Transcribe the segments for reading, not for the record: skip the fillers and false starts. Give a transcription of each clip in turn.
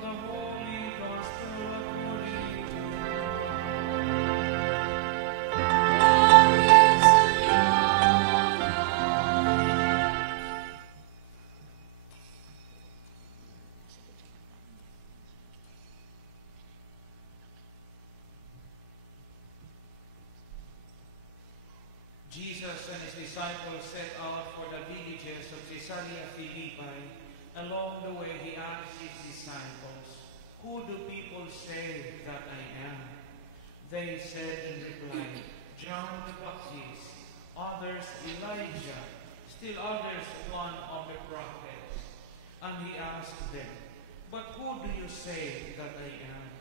the Holy Gospel according to Jesus and his disciples set out for the villages of Caesarea Philippi. Along the way, he asked his disciples, "Who do people say that I am?" They said in reply, "John the Baptist, others Elijah, still others one of the prophets." And he asked them, "But who do you say that I am?"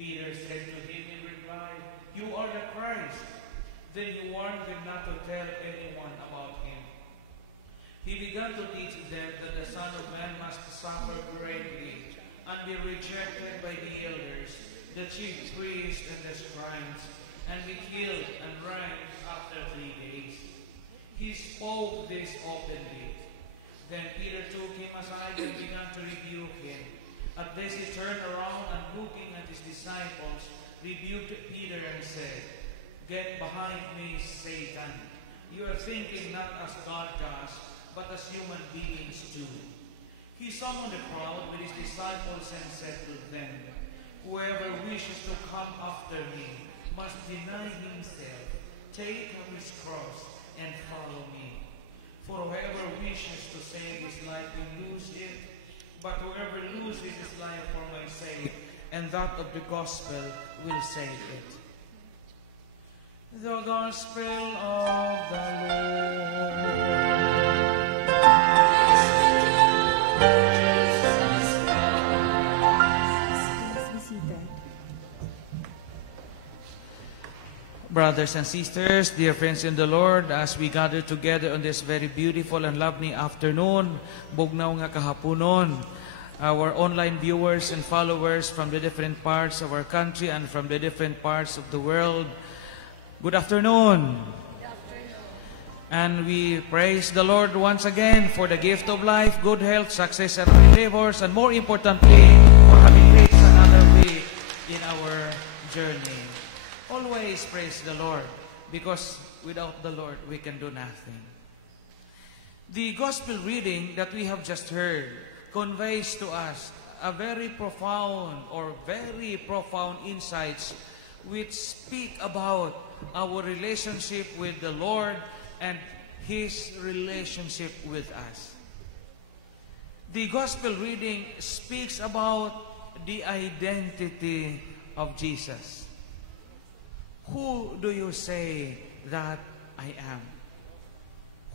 Peter said to him in reply, "You are the Christ." Then he warned them not to tell anyone about him. He began to teach them that the Son of Man must suffer greatly and be rejected by the elders, the chief priests and the scribes, and be killed and rise after 3 days. He spoke this openly. Then Peter took him aside and began to rebuke him. At this he turned around and looking at his disciples, rebuked Peter and said, "Get behind me, Satan. You are thinking not as God does, but as human beings do." He summoned the crowd with his disciples and said to them, "Whoever wishes to come after me must deny himself, take up his cross, and follow me. For whoever wishes to save his life will lose it, but whoever loses his life for my sake and that of the gospel will save it." The Gospel of the Lord. Brothers and sisters, dear friends in the Lord, as we gather together on this very beautiful and lovely afternoon, bugnaw nga kahaponon, our online viewers and followers from the different parts of our country and from the different parts of the world, good afternoon. Good afternoon. And we praise the Lord once again for the gift of life, good health, success at our endeavors, and more importantly, for having reached another week in our journey. Always praise the Lord, because without the Lord, we can do nothing. The gospel reading that we have just heard conveys to us a very profound insights which speak about our relationship with the Lord and His relationship with us. The gospel reading speaks about the identity of Jesus. Who do you say that I am?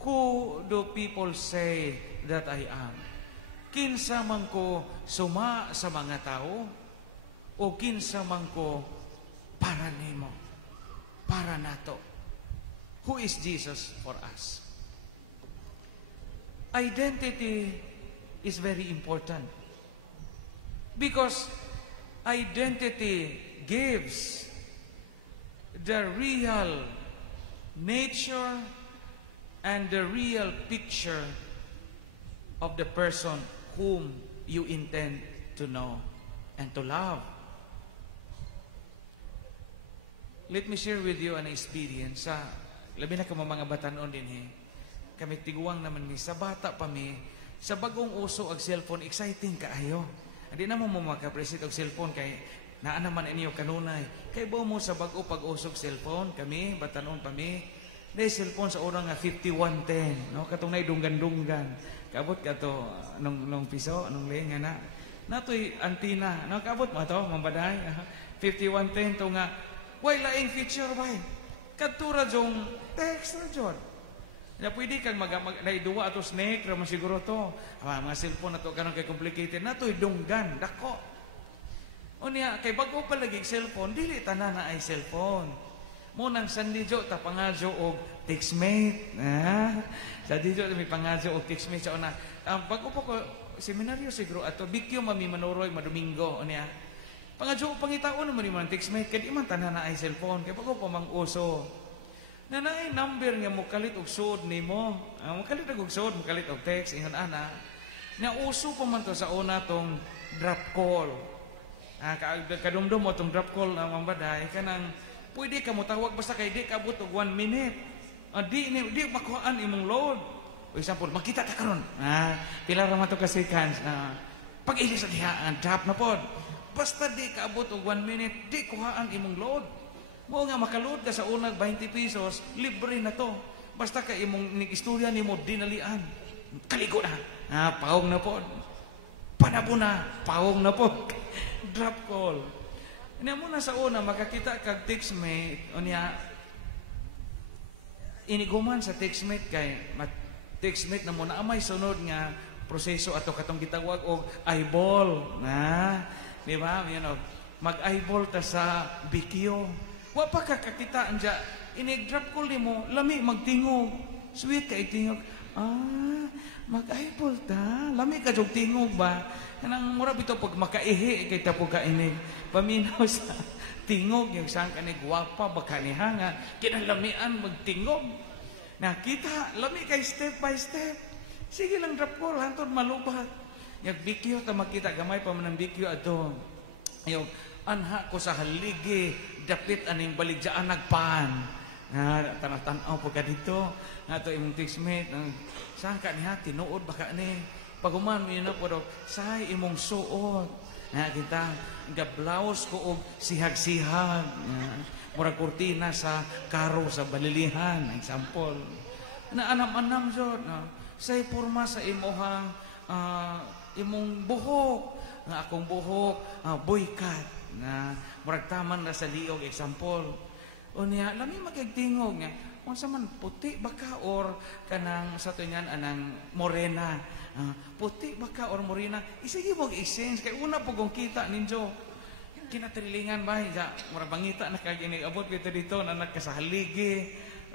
Who do people say that I am? Kinsa man ko suma sa mga tao o kinsa man ko para nimo, para nato. Who is Jesus for us? Identity is very important because identity gives the real nature and the real picture of the person whom you intend to know and to love. Let me share with you an experience sa labi na kamo mga batanon din kami tiguang naman ni sa bata pa mi sa bagong uso ag cellphone exciting kaayo. Hindi na mo makapresit og cellphone kay naa naman inyo kanunay. Kay buo mo sa bago pag-usog cellphone kami batanon pa mi. Day cellphone sa orang nga 5110 no katong nay dunggan-dunggan. Kabot ka to nung piso nung leng nga na. Natoy antina no kabot mo to mambaday 5110 to nga way laing feature bay. Kadtura jong text ra jud. Na pwede kang naiduwa ato snake ra man siguro to. Mga cellphone na to kanang kay complicated na to'y dunggan dako. Unya kay bago pa lagi cellphone dili tanan na ay cellphone. Mo nang sandijo ta pangadyo og textmate. Sa dijo mi pangadyo og textmate sa una. Bago pa ko seminaryo siguro ato bikyo mami manuroy madomingo unya. Pangadyo pangitaon mo ni man textmate kay di man tanan na ay cellphone kay bago pa mang uso. Nanay number nga mo kalit og sud nimo. Mo kalit og sud, mo kalit og text ingon ana. Nauso pa man to sa una tong drop call. Kadumdum mo tong drop call na mambaday kanang pwede ka mo tawag basta kay di ka abot og 1 minute. Di makuhaan imong load. For example, makita ta karon. Pila ra man to ka seconds. Pag ilis sa dihaan, drop na pod. Basta di ka abot og 1 minute, di kuhaan imong load. Mo nga makaload ka sa unang 20 pesos, libre na to. Basta ka imong istorya nimo dinalian. Kaligo na. Paong na pod. Panabo na, paong na pod. Drop call. Ina mo na sa una makakita kag textmate unya iniguman sa textmate kay textmate na mo na amay sunod nga proseso ato katong gitawag og eyeball na di ba mag-eyeball ta sa BQ wa pa ka kakita anja ini-drop call nimo lami magtingog sweet kay tingog mag-eyeball ta lami ka jog tingog ba kanang mura bito pag makaihi kay ta pug kainig paminaw sa tingog yung saan ka ni guwapa baka ni hanga kinalamian magtingog nakita lami kay step by step sige lang drop call hantod malubat yung BQ ta makita gamay pa man ang BQ ato yung anha ko sa haligi dapit aning baligjaan nagpan tanah-tanaw po ka dito nga to imong textmate saan ka niya tinuod baka ni paguman mo yun na po say imong suot kita gablaos ko og sihag-sihag murag kurtina sa karo sa balilihan example na anam-anam jud say porma sa imong buhok nga akong buhok boy cut na murag taman na sa liog example unya lami magigtingog nga unsa man puti baka or kanang sa tunyan anang morena puti baka or morena isige mo exchange kay una po kung kita ninyo kinatrilingan ba ja murag bangita na kag abot kita dito na nagkasahaligi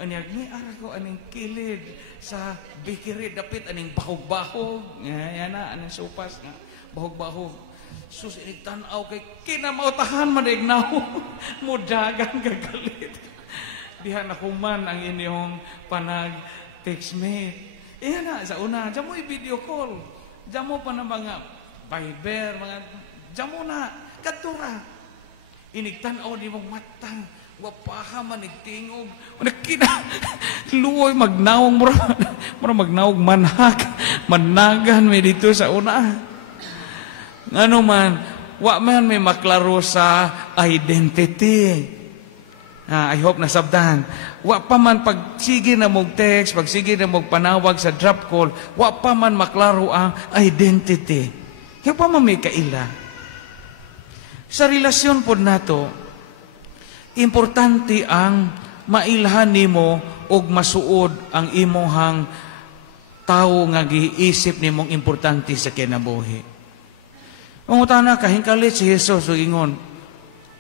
unya ni ara ko aning kilid sa bikiri dapit aning bahog-bahog yana aning supas nga bahog-bahog sus tan-aw kay kinamautahan man ignaw mo dagang gagalit diha na kuman ang inyong panag-textmate. Na, sa una, dyan mo i-video call. Dyan mo pa na mga Viber, mga, dyan mo na, katura. Inigtanaw di mong matang, wapaha manigtingog, luoy, magnawang, mura magnawag, managan may dito sa una. Ano man, wa man may maklaro sa identity. I hope nasabdan. Wa pa man pag sige na mong text, pag sige na mong panawag sa drop call, wa pa man maklaro ang identity. Kaya pa man may kaila. Sa relasyon po nato, importante ang mailhan nimo og masuod ang imohang tao nga giisip nimong importante sa kinabuhi. Ang utana kahingkalit si Jesus ug ingon,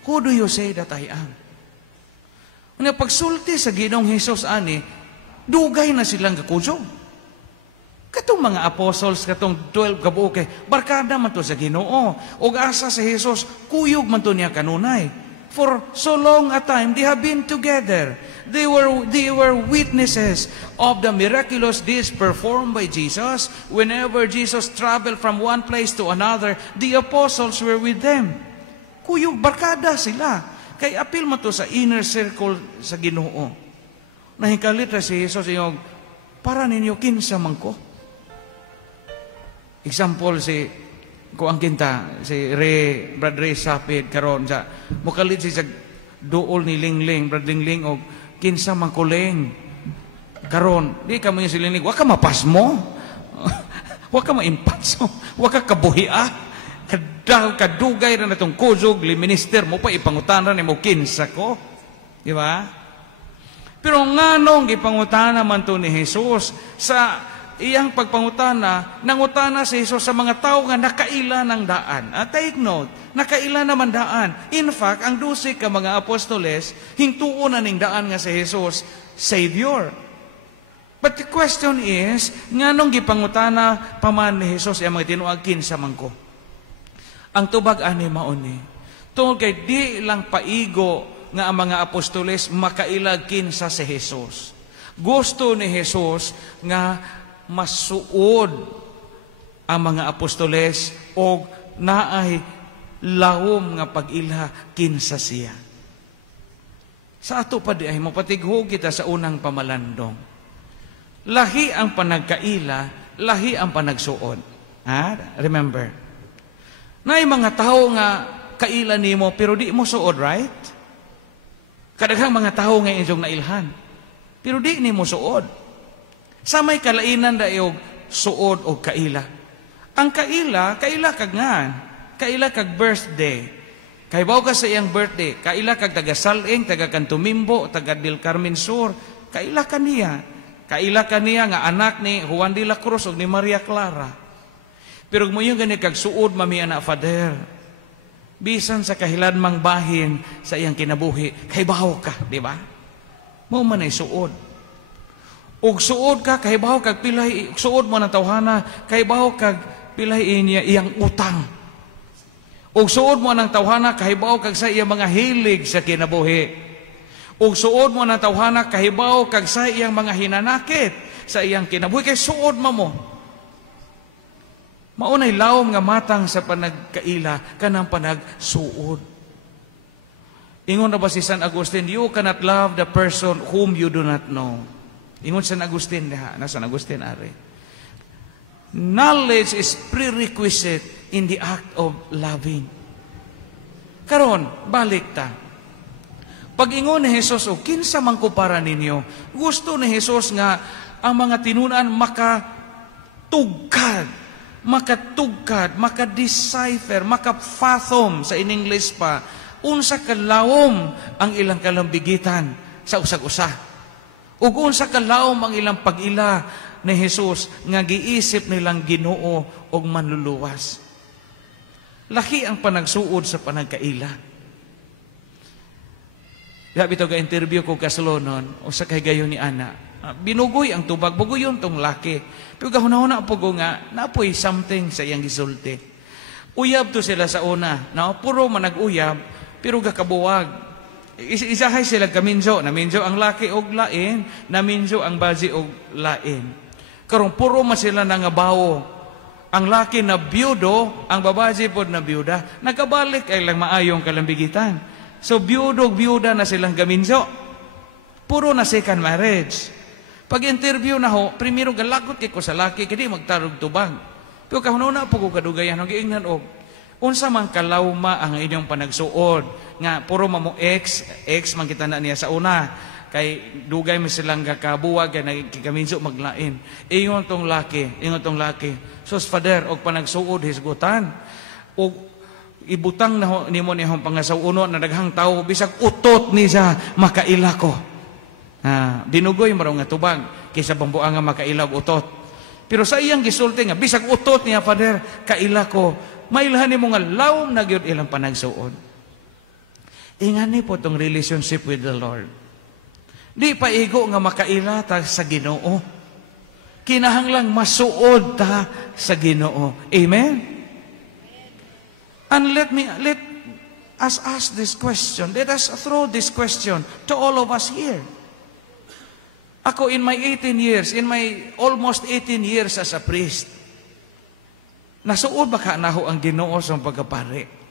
who do you say that I am? Nga pagsulti sa Ginoong Hesus ani, dugay na silang kakudyo. Katong mga apostles, katong 12 kabuok, barkada man to sa Ginoo. O asa sa Hesus, kuyog man to niya kanunay. For so long a time, they have been together. They were witnesses of the miraculous deeds performed by Jesus. Whenever Jesus traveled from one place to another, the apostles were with them. Kuyog, barkada sila. Kay apil mo to sa inner circle sa Ginoo. Nahikalit na si Jesus yung, para ninyo kinsa man ko. Example, ang kinta, Brad Ray Sapid, karon sa, mukalit si sa duol ni Lingling, Brad Lingling, o kinsa man kuling. Karon, di ka mo yung silingling, waka mapas mo. Waka maimpats mo. Waka kabuhia. Kadugay na itong kuzog, minister mo pa ipangutana ni mo kinsa ko. Di ba? Pero nganong ipangutana man to ni Jesus sa iyang pagpangutana, nangutana si Jesus sa mga tao nga nakaila ng daan. Take note, nakaila naman daan. In fact, ang 12 ka mga apostoles, hingtuon na ning daan nga si Jesus, Savior. But the question is, nganong gipangutana paman ni Jesus ang mga tinuag kinsa man ko? Ang tubag ani mauni. Tungod kay di lang paigo nga ang mga apostoles makailag kinsa si Jesus. Gusto ni Jesus nga masuod ang mga apostoles o naay lawom nga pag-ila kinsa siya. Sa ato pa di ay mapatigho kita sa unang pamalandong. Lahi ang panagkaila, lahi ang panagsuod. Remember. Naay mga tao nga kaila nimo pero di mo suod, right? Kadaghang mga tao nga inyong nailhan. Pero di nimo suod. Sa may kalainan dayog suod o kaila. Ang kaila kag nga. Kaila kag birthday. Kaibaw ka sa iyang birthday, kaila kag taga Saling, taga Cantumimbo, taga Del Carmen Sur, kaila ka niya. Kaila ka niya nga anak ni Juan de la Cruz o ni Maria Clara. Pero mo yung gani kag suod mami anak Father. Bisan sa kahilan mang bahin sa iyang kinabuhi, kaibaw ka, di ba? Mo man ay suod. Ug suod ka, kaibaw kag pilay, suod mo ng tawhana, kaibaw kag pilay niya iyang utang. Ug suod mo ng tawhana kahibaw kag sa iyang mga hilig sa kinabuhi. Ug suod mo ng tawhana kahibaw kag sa iyang mga hinanakit sa iyang kinabuhi kay suod mo. Maunay lawom nga matang sa panagkaila kanang panagsuod. Ingon na ba si San Agustin, you cannot love the person whom you do not know. Ingon San Agustin diha, na San Agustin ari. Knowledge is prerequisite in the act of loving. Karon, balik ta. Pag-ingon ni Jesus, o kinsa man kupara ninyo, gusto ni Jesus nga ang mga tinunan makatugkad, makadecipher, makafathom sa in-English pa, unsa kalawom ang ilang kalambigitan sa usag-usa. Ug unsa kalawom ang ilang pag-ila ni Jesus nga giisip nilang Ginoo og manluluwas. Laki ang panagsuod sa panagkaila. Yabi ito ka-interview ko kasalonon o sa kay gayon ni Ana. Binugoy ang tubag, bugoyon tong laki. Pero gahuna-huna po ko nga, napoy something sa iyang gisulti. Uyab to sila sa una. Puro manag-uyab, pero gakabuwag. Isahay sila kaminjo. Naminjo ang laki og lain, naminjo ang bazi og lain. Karong puro man sila nangabawo. Ang laki na biyudo, ang babaji po na biyuda, nagkabalik ay lang maayong kalambigitan. So biyuda na silang gaminso. Puro na second marriage. Pag-interview na ho, primero galakot ko sa laki, kadi magtarog tubang. Pero kahununa po ko kadugayan, nag-iingnan og, unsa man kalawma ang inyong panagsuod, nga puro mamo ex man kita na niya sa una, kay dugay mo silang kakabuwag, kay nagkikaminso maglain. Ingon tong laki. Sos Father, og panagsuod hisgutan. Og ibutang na nimo niyang pangasawuno na daghang tao, bisag utot ni sa makaila ko. Dinugoy mo nga tubag, kaysa bambuang nga makailag utot. Pero sa iyang gisulti nga, bisag utot niya, Father, kaila ko, mailhan ni mo nga lawom na gyud ilang panagsuod. Ingani po tong relationship with the Lord. Di pa igo nga makaila ta sa Ginoo. Kinahanglang masuod ta sa Ginoo. Amen? And let us ask this question. Let us throw this question to all of us here. Ako in my almost 18 years as a priest, nasuod ba ka naho ang Ginoo sa pagkapari?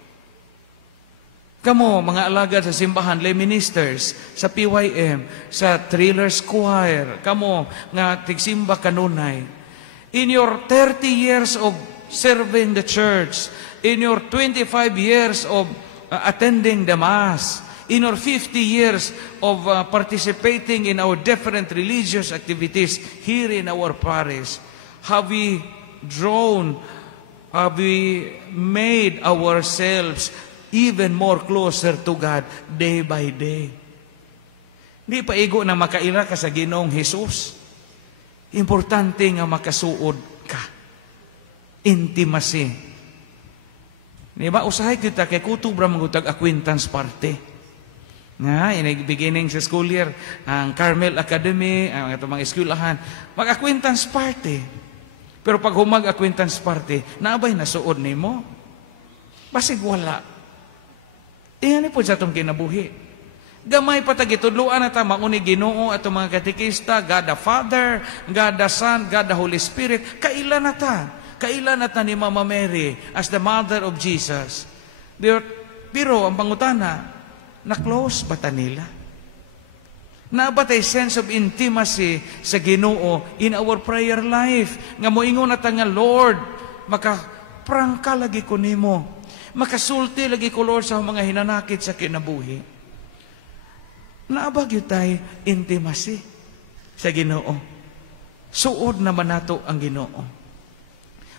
Kamo, mga alagad sa simbahan, lay ministers, sa PYM, sa Thrillers Choir, kamo, nga tigsimba kanunay. In your 30 years of serving the church, in your 25 years of attending the Mass, in your 50 years of participating in our different religious activities here in our parish, have we made ourselves even more closer to God day by day? Di pa igo na makaila ka sa Ginoong Jesus. Importante nga makasuod ka. Intimacy. Di ba? Usahay kita kay kutubra mangutag acquaintance party. Nga, in the beginning sa school year, ang Carmel Academy, ang itong mga eskwelahan, mag-acquaintance party. Pero pag humag-acquaintance party, naabay na suod ni mo? Basig wala. Iyan po sa itong kinabuhi. Gamay patagitudluan na ta, mauni Ginoo at mga katikista, God the Father, God the Son, God the Holy Spirit, kaila na ta. kailan at ni Mama Mary as the mother of Jesus. Pero ang pangutana, na-close ba ta nila? Nabatay sense of intimacy sa Ginoo in our prayer life. Nga moingon na nga, Lord, makaprangka lagi ko nimo. Makasulti lagi ko, Lord, sa mga hinanakit sa kinabuhi. Naabag yun tayo intimacy sa Ginoo. Suod naman nato ang Ginoo.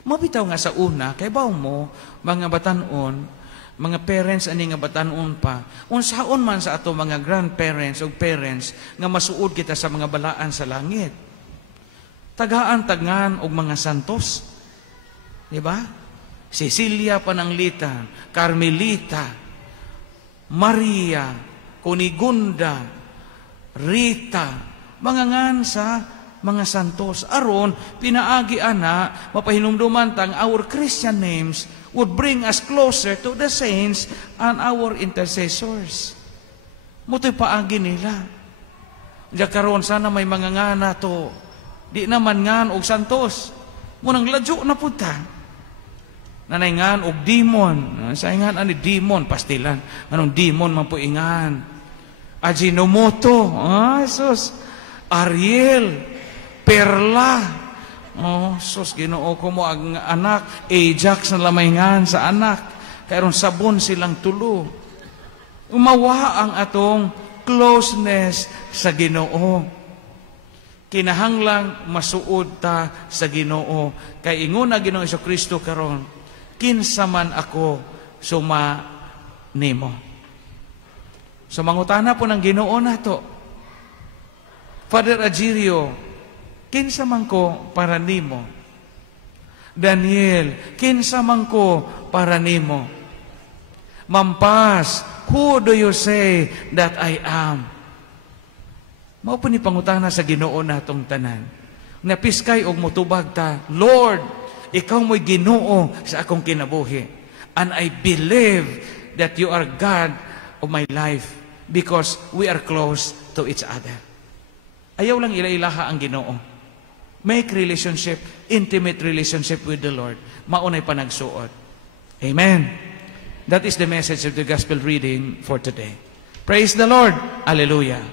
Mabitaw nga sa una, kay baw mo, mga batanon, mga parents ani nga batanon pa, unsaon man sa ato mga grandparents o parents nga masuod kita sa mga balaan sa langit. Tagaan og mga santos. Di ba? Cecilia Pananglitan, Carmelita, Maria, Kunigunda, Rita, mga ngan sa mga santos. Aron, pinaagi ana, mapahinumduman tang our Christian names would bring us closer to the saints and our intercessors. Muto'y paagi nila. Diya karon sana may mga ngana to. Di naman ngan og santos. Munang ladyo na punta. Nanay ngan og demon. Sa ngan ani demon, pastilan. Anong demon man po ingan? Ajinomoto. Jesus. Ariel. Perla. Oh, sus, Ginoo ko mo ang anak, Ajax na lamayngan sa anak. Kayron sabon silang tulo. Umawa ang atong closeness sa Ginoo. Kinahanglang masuod ta sa Ginoo. Kay ingon na Ginoong Jesucristo karon, kinsa man ako suma nimo. So mangutana po ng Ginoo nato. Father Agirio, kinsa man ko para nimo? Daniel, kinsa man ko para nimo? Mampas, who do you say that I am? Mao po ni pangutana sa Ginoo natong tanan. Napiskay og motubag ta, Lord, ikaw mo'y Ginoo sa akong kinabuhi. And I believe that you are God of my life because we are close to each other. Ayaw lang ila-ilaha ang Ginoo. Make relationship, intimate relationship with the Lord. Maunay pa nagsuot. Amen. That is the message of the gospel reading for today. Praise the Lord. Hallelujah.